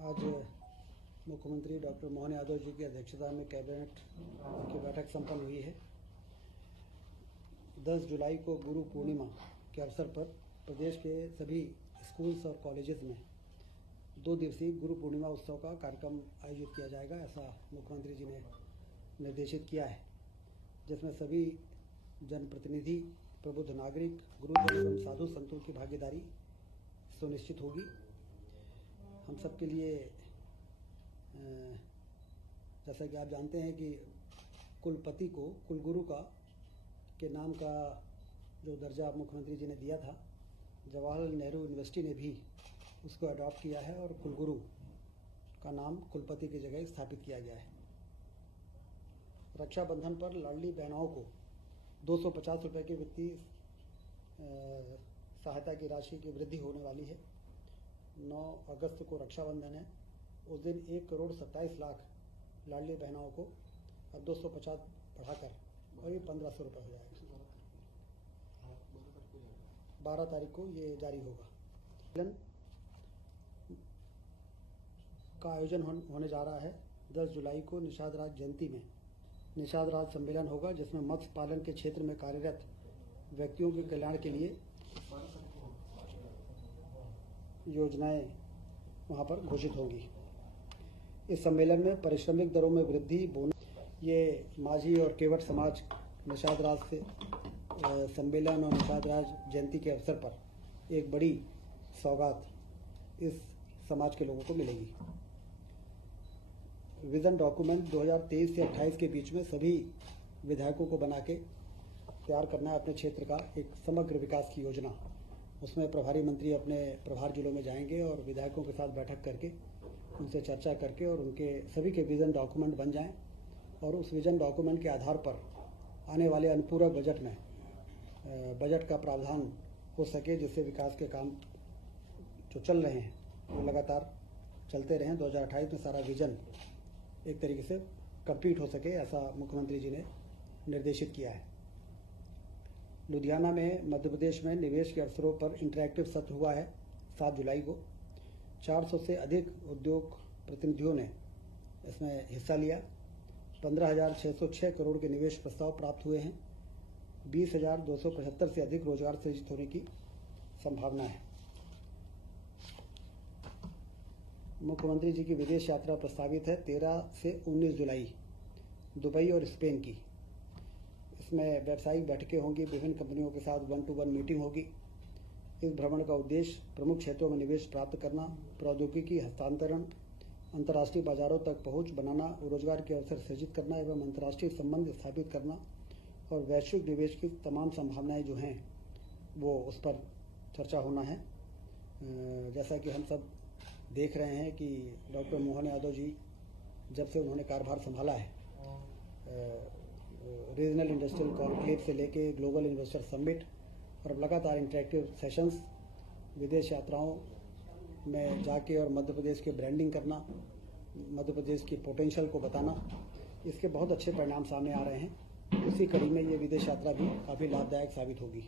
आज मुख्यमंत्री डॉक्टर मोहन यादव जी की अध्यक्षता में कैबिनेट की बैठक संपन्न हुई है। 10 जुलाई को गुरु पूर्णिमा के अवसर पर प्रदेश के सभी स्कूल्स और कॉलेजेस में 2 दिवसीय गुरु पूर्णिमा उत्सव का कार्यक्रम आयोजित किया जाएगा, ऐसा मुख्यमंत्री जी ने निर्देशित किया है, जिसमें सभी जनप्रतिनिधि, प्रबुद्ध नागरिक, गुरुजन एवं साधु संतों की भागीदारी सुनिश्चित होगी। हम सब के लिए जैसा कि आप जानते हैं कि कुलपति को कुलगुरु का के नाम का जो दर्जा मुख्यमंत्री जी ने दिया था, जवाहरलाल नेहरू यूनिवर्सिटी ने भी उसको अडॉप्ट किया है और कुलगुरु का नाम कुलपति की जगह स्थापित किया गया है। रक्षाबंधन पर लाडली बहनों को 250 रुपये की वित्तीय सहायता की राशि की वृद्धि होने वाली है। 9 अगस्त को रक्षाबंधन है, उस दिन 1,27,00,000 लाडली बहनों को अब 250 बढ़ाकर वही 1,500 रुपये हो जाएगा। 12 तारीख को ये जारी होगा। का आयोजन होने जा रहा है। 10 जुलाई को निषाद राज जयंती में निषाद राज सम्मेलन होगा, जिसमें मत्स्य पालन के क्षेत्र में कार्यरत व्यक्तियों के कल्याण के लिए योजनाएं वहां पर घोषित होंगी। इस सम्मेलन में पारिश्रमिक दरों में वृद्धि, बोनस, ये माझी और केवट समाज निषाद राज से सम्मेलन और निषाद राज जयंती के अवसर पर एक बड़ी सौगात इस समाज के लोगों को मिलेगी। विजन डॉक्यूमेंट 2023 से 28 के बीच में सभी विधायकों को बना के तैयार करना है अपने क्षेत्र का एक समग्र विकास की योजना। उसमें प्रभारी मंत्री अपने प्रभार जिलों में जाएंगे और विधायकों के साथ बैठक करके उनसे चर्चा करके और उनके सभी के विजन डॉक्यूमेंट बन जाएं और उस विजन डॉक्यूमेंट के आधार पर आने वाले अनुपूरक बजट में बजट का प्रावधान हो सके, जिससे विकास के काम जो चल रहे हैं वो लगातार चलते रहें। 2028 में सारा विजन एक तरीके से कंप्लीट हो सके, ऐसा मुख्यमंत्री जी ने निर्देशित किया है। लुधियाना में मध्य प्रदेश में निवेश के अवसरों पर इंटरैक्टिव सत्र हुआ है 7 जुलाई को। 400 से अधिक उद्योग प्रतिनिधियों ने इसमें हिस्सा लिया। 15,606 करोड़ के निवेश प्रस्ताव प्राप्त हुए हैं। 20,275 से अधिक रोजगार सृजित होने की संभावना है। मुख्यमंत्री जी की विदेश यात्रा प्रस्तावित है 13 से 19 जुलाई, दुबई और स्पेन की। इसमें व्यावसायिक बैठकें होंगी, विभिन्न कंपनियों के साथ 1-to-1 मीटिंग होगी। इस भ्रमण का उद्देश्य प्रमुख क्षेत्रों में निवेश प्राप्त करना, प्रौद्योगिकी हस्तांतरण, अंतर्राष्ट्रीय बाजारों तक पहुंच बनाना, रोजगार के अवसर सृजित करना एवं अंतर्राष्ट्रीय संबंध स्थापित करना और वैश्विक निवेश की तमाम संभावनाएं जो हैं वो उस पर चर्चा होना है। जैसा कि हम सब देख रहे हैं कि डॉक्टर मोहन यादव जी जब से उन्होंने कार्यभार संभाला है, रीजनल इंडस्ट्रियल कॉन्क्लेव से लेके ग्लोबल इन्वेस्टर समिट और अब लगातार इंटरेक्टिव सेशंस, विदेश यात्राओं में जाके और मध्य प्रदेश के ब्रांडिंग करना, मध्य प्रदेश की पोटेंशियल को बताना, इसके बहुत अच्छे परिणाम सामने आ रहे हैं। उसी कड़ी में ये विदेश यात्रा भी काफ़ी लाभदायक साबित होगी।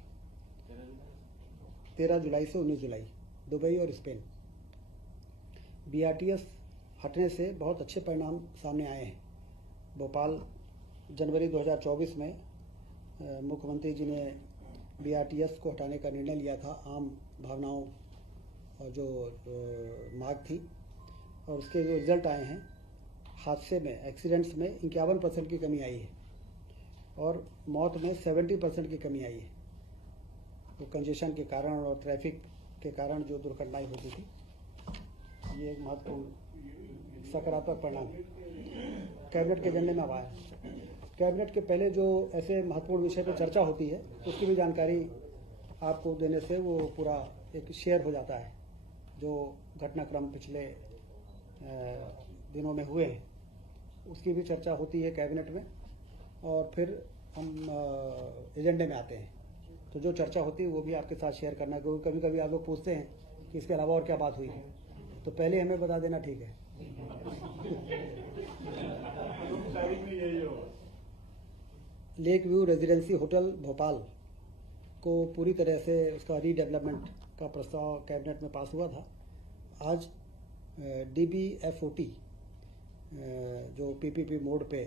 13 जुलाई से 19 जुलाई दुबई और स्पेन। BRTS हटने से बहुत अच्छे परिणाम सामने आए हैं। भोपाल जनवरी 2024 में मुख्यमंत्री जी ने BRTS को हटाने का निर्णय लिया था, आम भावनाओं और जो मांग थी, और उसके जो रिजल्ट आए हैं, हादसे में, एक्सीडेंट्स में 51% की कमी आई है और मौत में 70% की कमी आई है। तो कंजेशन के कारण और ट्रैफिक के कारण जो दुर्घटनाएं होती थी, ये एक महत्वपूर्ण सकारात्मक परिणाम कैबिनेट के एजेंडे में आया है। कैबिनेट के पहले जो ऐसे महत्वपूर्ण विषय पर चर्चा होती है, उसकी भी जानकारी आपको देने से वो पूरा एक शेयर हो जाता है। जो घटनाक्रम पिछले दिनों में हुए हैं उसकी भी चर्चा होती है कैबिनेट में, और फिर हम एजेंडे में आते हैं। तो जो चर्चा होती है वो भी आपके साथ शेयर करना, क्योंकि कभी कभी आप लोग पूछते हैं कि इसके अलावा और क्या बात हुई है, तो पहले हमें बता देना, ठीक है। Lake view residency hotel Bhopal को पूरी तरह से उसका रीडेवलपमेंट का प्रस्ताव कैबिनेट में पास हुआ था। आज DBFOT जो PPP मोड पे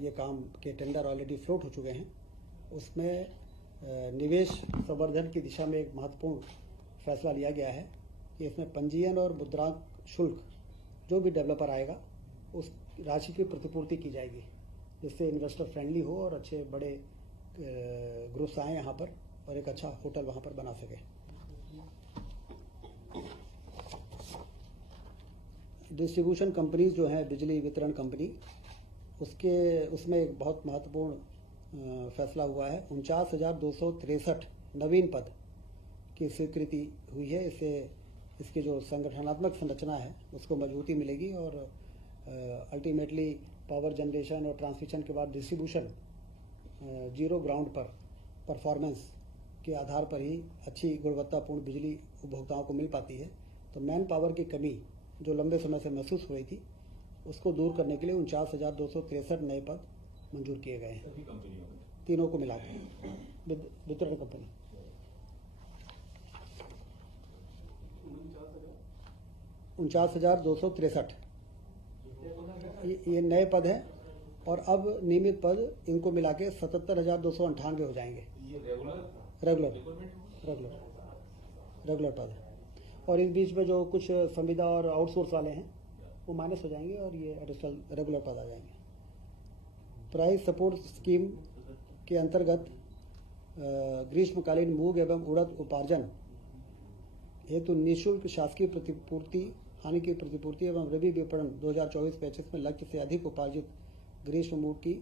ये काम के टेंडर ऑलरेडी फ्लोट हो चुके हैं, उसमें निवेश संवर्धन की दिशा में एक महत्वपूर्ण फैसला लिया गया है कि इसमें पंजीयन और मुद्रांक शुल्क जो भी डेवलपर आएगा उस राशि की प्रतिपूर्ति की जाएगी, जिससे इन्वेस्टर फ्रेंडली हो और अच्छे बड़े ग्रुप्स आए यहाँ पर और एक अच्छा होटल वहाँ पर बना सके। डिस्ट्रीब्यूशन कंपनीज जो हैं, बिजली वितरण कंपनी, उसमें एक बहुत महत्वपूर्ण फैसला हुआ है। 49,263 नवीन पद की स्वीकृति हुई है। इससे इसकी जो संगठनात्मक संरचना है उसको मजबूती मिलेगी और अल्टीमेटली पावर जनरेशन और ट्रांसमिशन के बाद डिस्ट्रीब्यूशन जीरो ग्राउंड पर परफॉर्मेंस के आधार पर ही अच्छी गुणवत्तापूर्ण बिजली उपभोक्ताओं को मिल पाती है। तो मैन पावर की कमी जो लंबे समय से महसूस हो रही थी, उसको दूर करने के लिए 49,263 नए पद मंजूर किए गए हैं, तीनों को मिला के वितरण कंपनी। 49,263 ये नए पद हैं और अब नियमित पद इनको मिला के 77,298 हो जाएंगे। रेगुलर पद। और इस बीच में जो कुछ संविदा और आउटसोर्स वाले हैं वो माइनस हो जाएंगे और ये एडिशनल रेगुलर पद आ जाएंगे। प्राइस सपोर्ट स्कीम के अंतर्गत ग्रीष्मकालीन मूंग एवं उड़द उपार्जन हेतु निःशुल्क शासकीय प्रतिपूर्ति, हानि की प्रतिपूर्ति एवं रबी विपणन 2024-25 में लक्ष्य से अधिक उपार्जित ग्रीष्म मूंग की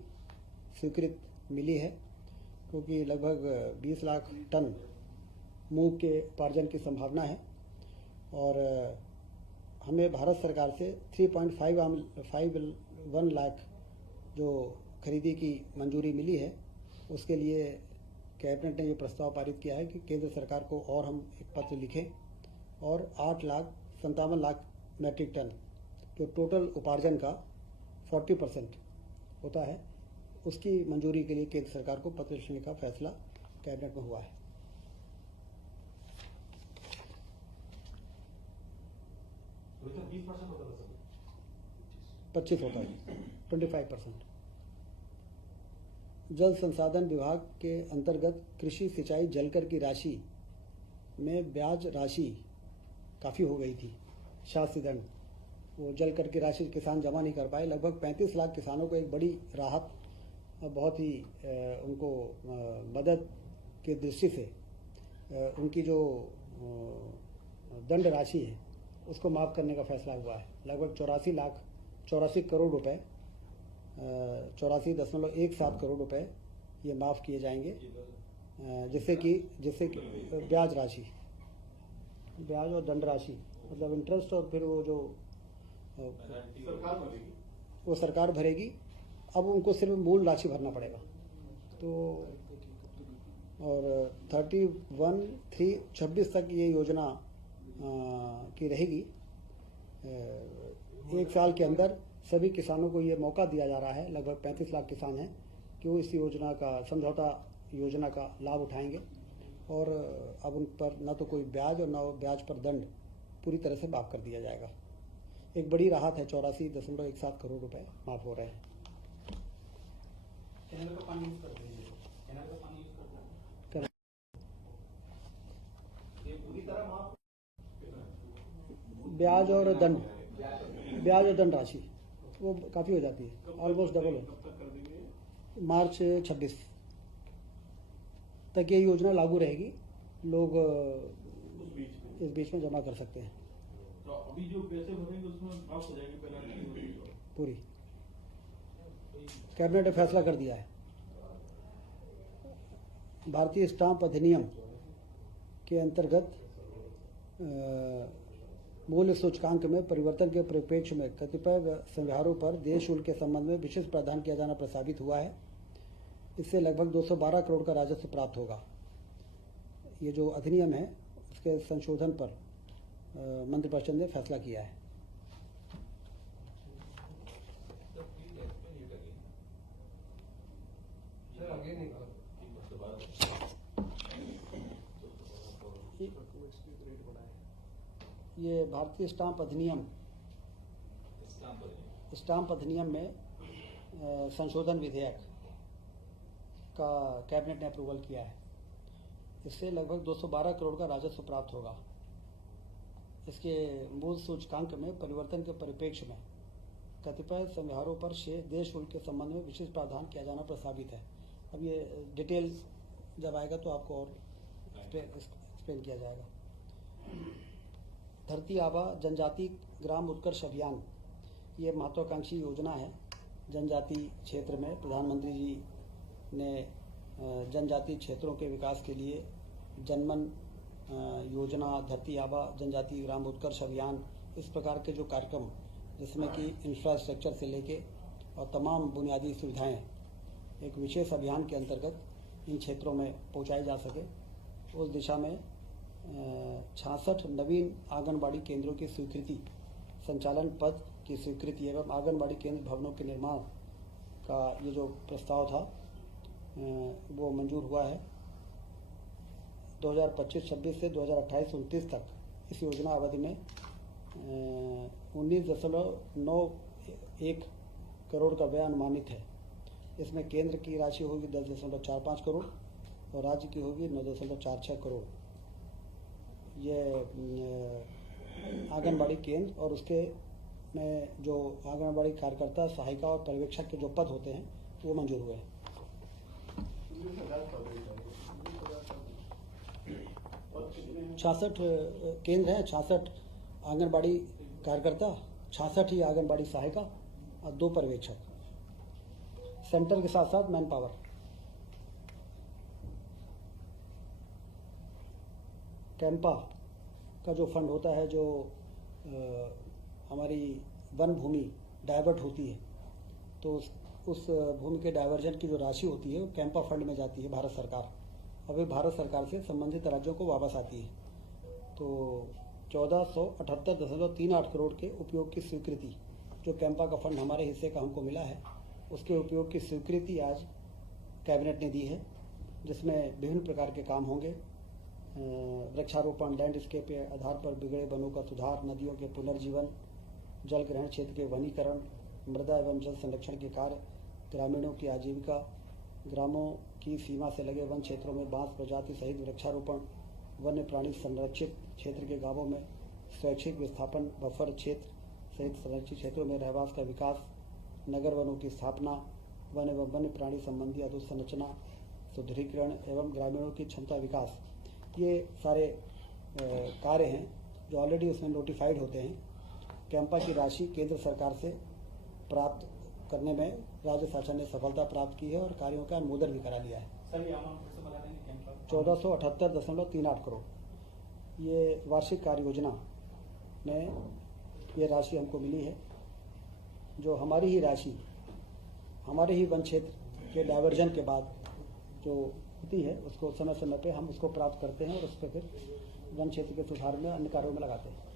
स्वीकृति मिली है, क्योंकि लगभग 20 लाख टन मूंग के उपार्जन की संभावना है और हमें भारत सरकार से 3.51 लाख जो खरीदी की मंजूरी मिली है, उसके लिए कैबिनेट ने ये प्रस्ताव पारित किया है कि केंद्र सरकार को और हम एक पत्र लिखें और 8,57 लाख मैट्रिक टन जो टोटल उपार्जन का 40% होता है, उसकी मंजूरी के लिए केंद्र सरकार को पत्र लिखने का फैसला कैबिनेट में हुआ है। तो 20% होता है, 25 होता है, 25%। जल संसाधन विभाग के अंतर्गत कृषि सिंचाई जलकर की राशि में ब्याज राशि काफ़ी हो गई थी, शास्ति दंड, वो जलकर की राशि किसान जमा नहीं कर पाए। लगभग 35 लाख किसानों को एक बड़ी राहत, बहुत ही उनको मदद की दृष्टि से उनकी जो दंड राशि है उसको माफ़ करने का फैसला हुआ है। लगभग 84 करोड़ रुपए, 84.17 करोड़ रुपए ये माफ़ किए जाएंगे, जिससे कि ब्याज और दंड राशि, मतलब इंटरेस्ट और फिर वो जो सरकार भरेगी। अब उनको सिर्फ मूल राशि भरना पड़ेगा। तो और 31/3/26 तक ये योजना की रहेगी। एक साल के अंदर सभी किसानों को ये मौका दिया जा रहा है, लगभग 35 लाख किसान हैं कि वो इस योजना का, समझौता योजना का लाभ उठाएंगे और अब उन पर न तो कोई ब्याज और न ब्याज पर दंड पूरी तरह से माफ़ कर दिया जाएगा। एक बड़ी राहत है, 84.17 करोड़ रुपए माफ़ हो रहे हैं। कैनाल का पानी यूज करते हैं, कैनाल का पानी यूज करते हैं, ये पूरी तरह माफ, ब्याज और दंड राशि वो काफ़ी हो जाती है, ऑलमोस्ट डबल है। मार्च 26 तक ये योजना लागू रहेगी, लोग इस बीच में जमा कर सकते हैं। तो अभी जो पैसे भरेंगे उसमें माफ हो जाएगी पेनल्टी पूरी। कैबिनेट ने फैसला कर दिया है। भारतीय स्टाम्प अधिनियम के अंतर्गत मूल्य सूचकांक में परिवर्तन के परिप्रेक्ष्य में कतिपय संव्यवहारों पर देय शुल्क के संबंध में विशेष प्रावधान किया जाना प्रस्तावित हुआ है। इससे लगभग 212 करोड़ का राजस्व प्राप्त होगा। ये जो अधिनियम है उसके संशोधन पर मंत्रिपरिषद ने फैसला किया है। ये भारतीय स्टाम्प अधिनियम में संशोधन विधेयक का कैबिनेट ने अप्रूवल किया है। इससे लगभग 212 करोड़ का राजस्व प्राप्त होगा। इसके मूल सूचकांक में परिवर्तन के परिप्रेक्ष्य में कतिपय संव्यवहारों पर देय शुल्क के संबंध में विशेष प्रावधान किया जाना प्रस्तावित है। अब ये डिटेल जब आएगा तो आपको और एक्सप्लेन किया जाएगा। धरती आबा जनजाति ग्राम उत्कर्ष अभियान, ये महत्वाकांक्षी योजना है। जनजाति क्षेत्र में प्रधानमंत्री जी ने जनजाति क्षेत्रों के विकास के लिए जनमन योजना, धरती आबा जनजाति ग्राम उत्कर्ष अभियान, इस प्रकार के जो कार्यक्रम जिसमें कि इंफ्रास्ट्रक्चर से लेके और तमाम बुनियादी सुविधाएं एक विशेष अभियान के अंतर्गत इन क्षेत्रों में पहुंचाई जा सके, उस दिशा में 66 नवीन आंगनबाड़ी केंद्रों की स्वीकृति, संचालन पद की स्वीकृति एवं आंगनबाड़ी केंद्र भवनों के निर्माण का ये जो प्रस्ताव था वो मंजूर हुआ है। 2025-26 से 2028-29 तक इस योजना अवधि में 19.91 करोड़ का व्यय अनुमानित है। इसमें केंद्र की राशि होगी 10.45 करोड़ और राज्य की होगी 9.46 करोड़। ये आंगनबाड़ी केंद्र और उसके में जो आंगनबाड़ी कार्यकर्ता, सहायिका और पर्यवेक्षक के जो पद होते हैं वो मंजूर हुए हैं। 66 केंद्र हैं, 66 आंगनबाड़ी कार्यकर्ता, 66 ही आंगनबाड़ी सहायिका और 2 पर्यवेक्षक, सेंटर के साथ साथ मैन पावर। कैंपा का जो फंड होता है, जो हमारी वन भूमि डाइवर्ट होती है, तो उस भूमि के डाइवर्जन की जो राशि होती है वो कैंपा फंड में जाती है भारत सरकार, और वे भारत सरकार से संबंधित राज्यों को वापस आती है। तो 1478.38 करोड़ के उपयोग की स्वीकृति, जो कैंपा का फंड हमारे हिस्से का हमको मिला है, उसके उपयोग की स्वीकृति आज कैबिनेट ने दी है, जिसमें विभिन्न प्रकार के काम होंगे। वृक्षारोपण, लैंडस्केप के आधार पर बिगड़े वनों का सुधार, नदियों के पुनर्जीवन, जल ग्रहण क्षेत्र के वनीकरण, मृदा एवं जल संरक्षण के कार्य, ग्रामीणों की आजीविका, ग्रामों की सीमा से लगे वन क्षेत्रों में बांस प्रजाति सहित वृक्षारोपण, वन्य प्राणी संरक्षित क्षेत्र के गांवों में स्वैच्छिक विस्थापन, बफर क्षेत्र सहित संरक्षित क्षेत्रों में रहवास का विकास, नगर वनों की स्थापना, वन एवं वन्य प्राणी संबंधी अधोसंरचना सुदृढ़ीकरण एवं ग्रामीणों की क्षमता विकास, ये सारे कार्य हैं जो ऑलरेडी उसमें नोटिफाइड होते हैं। कैंपा की राशि केंद्र सरकार से प्राप्त करने में राज्य शासन ने सफलता प्राप्त की है और कार्यों का अनुमोदन भी करा लिया है। सर, ये अमाउंट फिर से बता देंगे कैंपा? 1478.38 करोड़ ये वार्षिक कार्य योजना में ये राशि हमको मिली है, जो हमारी ही राशि हमारे ही वन क्षेत्र के डाइवर्जन के बाद जो होती है उसको समय समय पे हम उसको प्राप्त करते हैं और उस पर फिर वन क्षेत्र के सुधार में अन्य कार्यों में लगाते हैं।